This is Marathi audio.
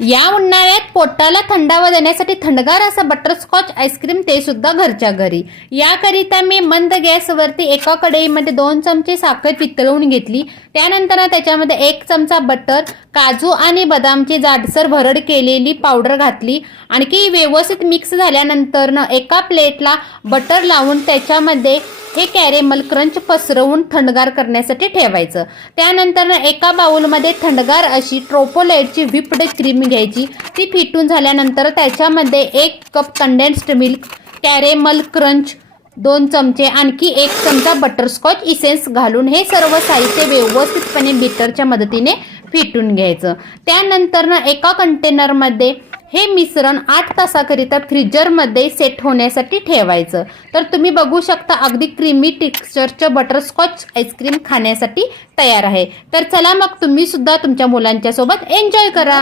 या उन्हाळ्यात पोटाला थंडावा देण्यासाठी थंडगार असं बटरस्कॉच आईस्क्रीम, ते सुद्धा घरच्या घरी। याकरिता मी मंद गॅसवरती एका कढईमध्ये 2 चमचे साखर वितळवून घेतली। त्यानंतर त्याच्यामध्ये 1 चमचा बटर, काजू आणि बदामची जाडसर भरड केलेली पावडर घातली। आणखी व्यवस्थित मिक्स झाल्यानंतर एका प्लेटला बटर लावून त्याच्यामध्ये हे कॅरेमल क्रंच पसरवून थंडगार करण्यासाठी ठेवायचं। त्यानंतर एका बाउलमध्ये थंडगार अशी ट्रोपोलाइटची व्हिप्ड क्रीम घ्यायची। ती फिटून झाल्यानंतर त्याच्यामध्ये 1 cup condensed milk, caramel crunch 2 चमचे, आणखी 1 चमचा बटरस्कॉच इसेन्स घालून हे सर्व साहित्य व्यवस्थितपणे बीटरच्या मदतीने फिटून घ्यायचं। त्यानंतर एका कंटेनरमध्ये हे मिश्रण 8 तासाकरिता फ्रीजरमध्ये सेट होण्यासाठी ठेवायचं। तर तुम्ही बघू शकता अगदी क्रीमी टेक्स्चरचं बटरस्कॉच आईस्क्रीम खाण्यासाठी तयार आहे। तर चला मग तुम्ही सुद्धा तुमच्या मुलांच्या सोबत एन्जॉय करा।